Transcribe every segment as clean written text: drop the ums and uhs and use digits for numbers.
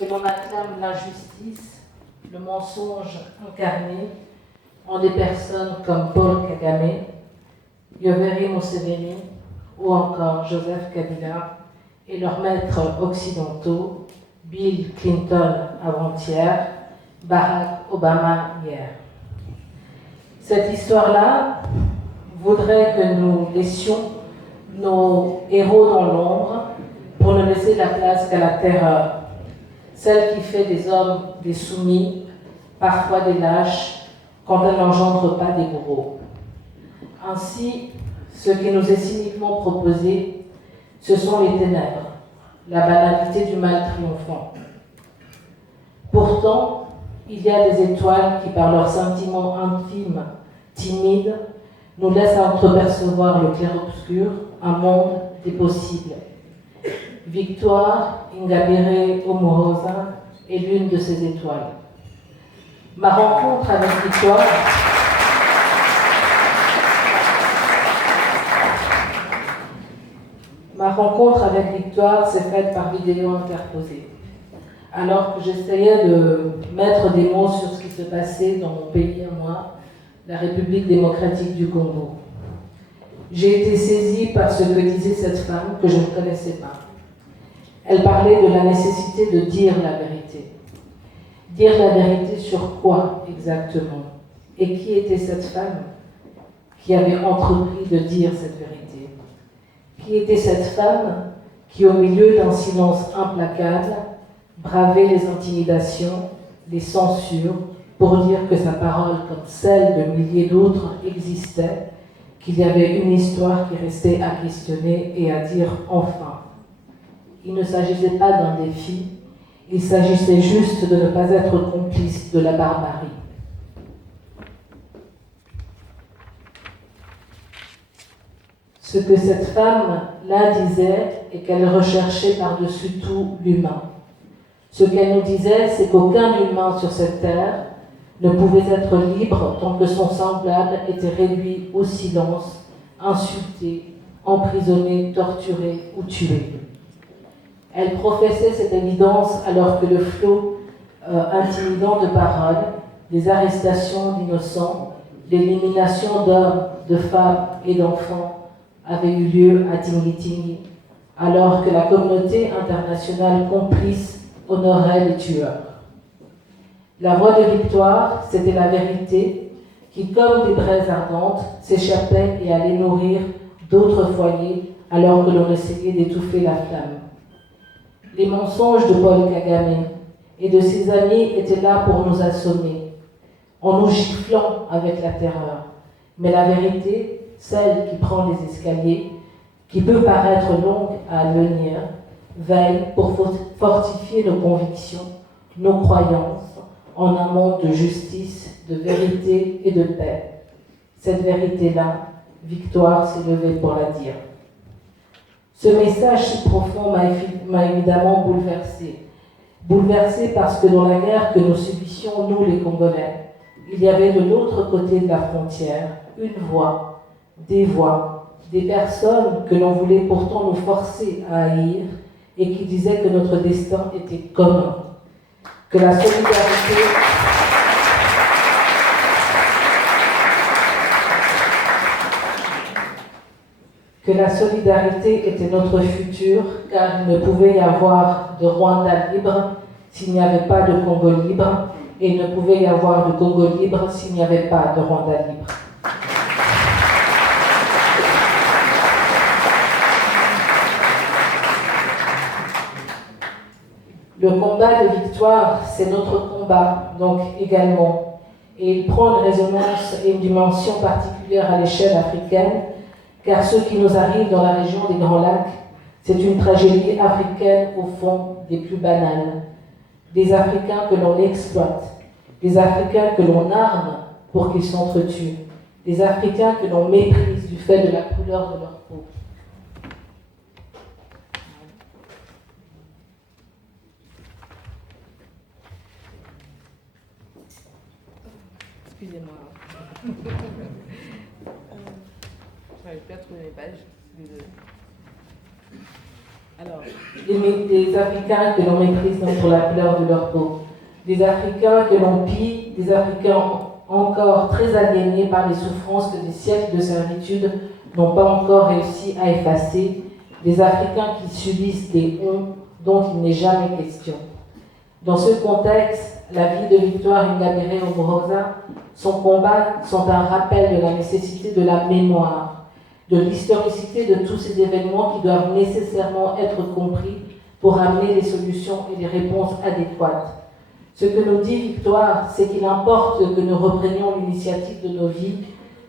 que l'on acclame l'injustice, le mensonge incarné en des personnes comme Paul Kagame, Yoweri Museveni ou encore Joseph Kabila et leurs maîtres occidentaux, Bill Clinton avant-hier, Barack Obama hier. Cette histoire-là voudrait que nous laissions nos héros dans l'ombre pour ne laisser la place qu'à la terreur, celle qui fait des hommes des soumis, parfois des lâches, quand elle n'engendre pas des bourreaux. Ainsi, ce qui nous est cyniquement proposé, ce sont les ténèbres, la banalité du mal triomphant. Pourtant, il y a des étoiles qui, par leurs sentiments intimes, timides, nous laissent entreapercevoir le clair-obscur, un monde des possibles. Victoire Ingabire Umuhoza est l'une de ces étoiles. Ma rencontre avec Victoire s'est faite par vidéo interposée. Alors que j'essayais de mettre des mots sur ce qui se passait dans mon pays à moi, la République démocratique du Congo. J'ai été saisie par ce que disait cette femme que je ne connaissais pas. Elle parlait de la nécessité de dire la vérité. Dire la vérité sur quoi exactement? Et qui était cette femme qui avait entrepris de dire cette vérité? Qui était cette femme qui, au milieu d'un silence implacable, bravait les intimidations, les censures, pour dire que sa parole, comme celle de milliers d'autres, existait, qu'il y avait une histoire qui restait à questionner et à dire enfin. Il ne s'agissait pas d'un défi, il s'agissait juste de ne pas être complice de la barbarie. Ce que cette femme-là disait et qu'elle recherchait par-dessus tout l'humain. Ce qu'elle nous disait, c'est qu'aucun humain sur cette terre ne pouvait être libre tant que son semblable était réduit au silence, insulté, emprisonné, torturé ou tué. Elle professait cette évidence alors que le flot intimidant de paroles, les arrestations d'innocents, l'élimination d'hommes, de femmes et d'enfants avait eu lieu à Tingi-Tingi, alors que la communauté internationale complice honorait les tueurs. La voix de Victoire, c'était la vérité qui, comme des braises ardentes, s'échappait et allait nourrir d'autres foyers alors que l'on essayait d'étouffer la flamme. Les mensonges de Paul Kagame et de ses amis étaient là pour nous assommer, en nous giflant avec la terreur. Mais la vérité, celle qui prend les escaliers, qui peut paraître longue à venir, veille pour fortifier nos convictions, nos croyances, en un monde de justice, de vérité et de paix. Cette vérité-là, Victoire s'est levée pour la dire. Ce message si profond m'a évidemment bouleversée. Bouleversée parce que dans la guerre que nous subissions, nous les Congolais, il y avait de l'autre côté de la frontière une voix, des personnes que l'on voulait pourtant nous forcer à haïr et qui disaient que notre destin était commun, que la solidarité était notre futur, car il ne pouvait y avoir de Rwanda libre s'il n'y avait pas de Congo libre, et il ne pouvait y avoir de Congo libre s'il n'y avait pas de Rwanda libre. Le combat de Victoire, c'est notre combat, donc également. Et il prend une résonance et une dimension particulière à l'échelle africaine, car ce qui nous arrive dans la région des Grands Lacs, c'est une tragédie africaine au fond des plus banales. Des Africains que l'on exploite, des Africains que l'on arme pour qu'ils s'entretuent, des Africains que l'on méprise du fait de la couleur de leur peau. Excusez-moi. J'arrive plus à trouver mes pages. Désolée. Alors, des Africains que l'on méprise pour la couleur de leur peau, des Africains que l'on pille, des Africains encore très aliénés par les souffrances que des siècles de servitude n'ont pas encore réussi à effacer, des Africains qui subissent des hontes dont il n'est jamais question. Dans ce contexte, la vie de Victoire Ingabire Umuhoza, son combat sont un rappel de la nécessité de la mémoire, de l'historicité de tous ces événements qui doivent nécessairement être compris pour amener des solutions et des réponses adéquates. Ce que nous dit Victoire, c'est qu'il importe que nous reprenions l'initiative de nos vies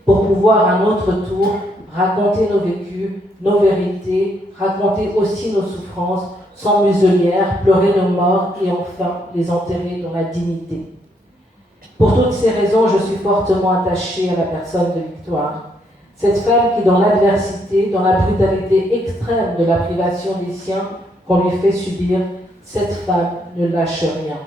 pour pouvoir à notre tour raconter nos vécus, nos vérités, raconter aussi nos souffrances, sans muselière, pleurer nos morts et enfin les enterrer dans la dignité. Pour toutes ces raisons, je suis fortement attachée à la personne de Victoire. Cette femme qui, dans l'adversité, dans la brutalité extrême de la privation des siens qu'on lui fait subir, cette femme ne lâche rien.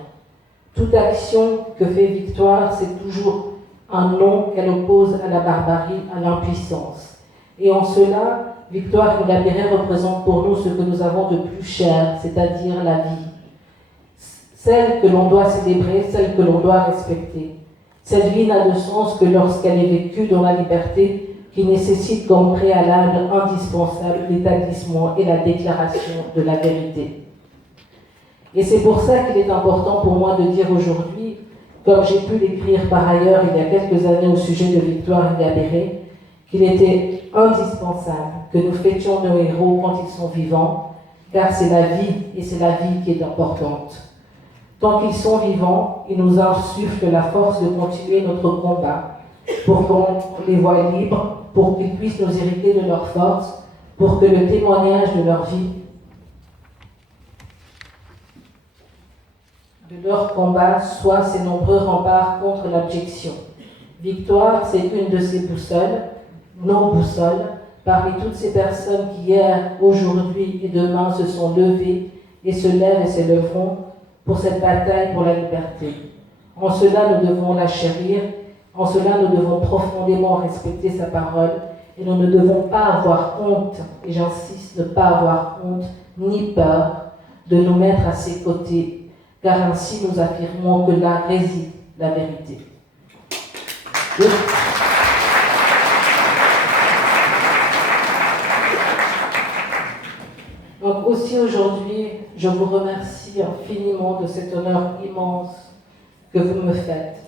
Toute action que fait Victoire, c'est toujours un non qu'elle oppose à la barbarie, à l'impuissance. Et en cela, Victoire Ingabire représente pour nous ce que nous avons de plus cher, c'est-à-dire la vie. Celle que l'on doit célébrer, celle que l'on doit respecter. Cette vie n'a de sens que lorsqu'elle est vécue dans la liberté, qui nécessite comme préalable indispensable l'établissement et la déclaration de la vérité. Et c'est pour ça qu'il est important pour moi de dire aujourd'hui, comme j'ai pu l'écrire par ailleurs il y a quelques années au sujet de Victoire Ingabire, qu'il était indispensable que nous fêtions nos héros quand ils sont vivants, car c'est la vie, et c'est la vie qui est importante. Tant qu'ils sont vivants, ils nous insufflent la force de continuer notre combat, pour qu'on les voie libres, pour qu'ils puissent nous hériter de leur force, pour que le témoignage de leur vie, de leur combat, soit ces nombreux remparts contre l'abjection. Victoire, c'est une de ces boussoles, nos boussoles, parmi toutes ces personnes qui hier, aujourd'hui et demain se sont levées et se lèvent et se lèveront pour cette bataille pour la liberté. En cela, nous devons la chérir, en cela, nous devons profondément respecter sa parole et nous ne devons pas avoir honte, et j'insiste, ne pas avoir honte ni peur de nous mettre à ses côtés, car ainsi nous affirmons que là réside la vérité. Donc aussi aujourd'hui, je vous remercie infiniment de cet honneur immense que vous me faites.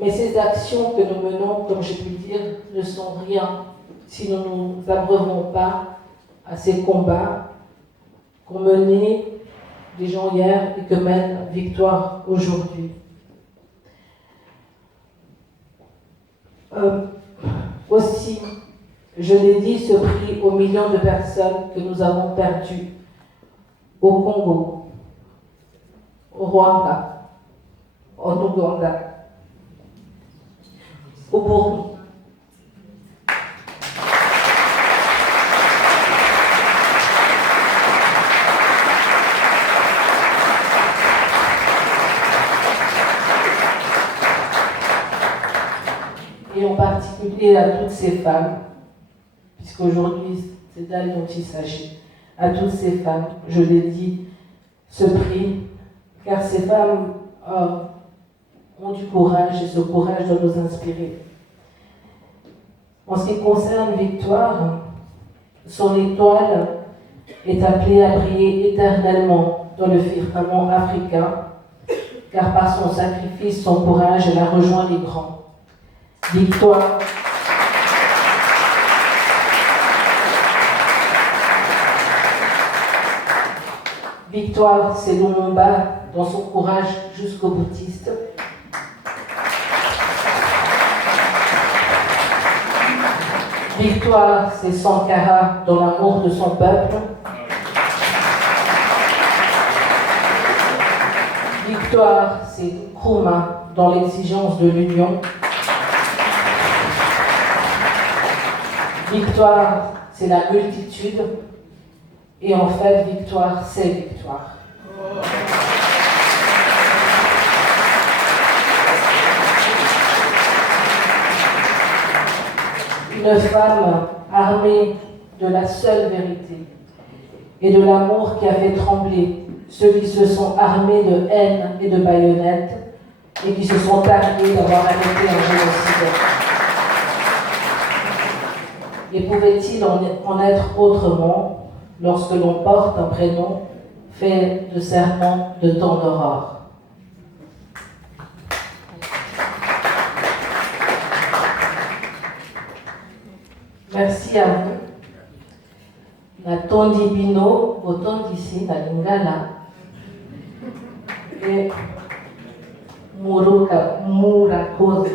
Mais ces actions que nous menons, comme j'ai pu le dire, ne sont rien si nous ne nous abreuvons pas à ces combats qu'ont menés des gens hier et que mène Victoire aujourd'hui. Aussi, je l'ai dit, ce prix aux millions de personnes que nous avons perdues au Congo, au Rwanda, en Ouganda, au Burundi. Et en particulier à toutes ces femmes, puisqu'aujourd'hui c'est d'elles dont il s'agit, à toutes ces femmes, je l'ai dit, ce prix, car ces femmes ont du courage et ce courage doit nous inspirer. En ce qui concerne Victoire, son étoile est appelée à briller éternellement dans le firmament africain, car par son sacrifice, son courage, elle a rejoint les grands. Victoire. Victoire, c'est Lumumba dans son courage jusqu'au boutiste. Victoire, c'est Sankara dans l'amour de son peuple. Victoire, c'est Nkrumah dans l'exigence de l'union. Victoire, c'est la multitude. Et en fait, victoire, c'est victoire. Une femme armée de la seule vérité, et de l'amour qui a fait trembler ceux qui se sont armés de haine et de baïonnettes et qui se sont targués d'avoir arrêté un génocide. Et pouvait-il en être autrement lorsque l'on porte un prénom fait de serments de temps d'aurore? Merci à vous. La Tondibino, Botondisi, la Lingala, et Murakode.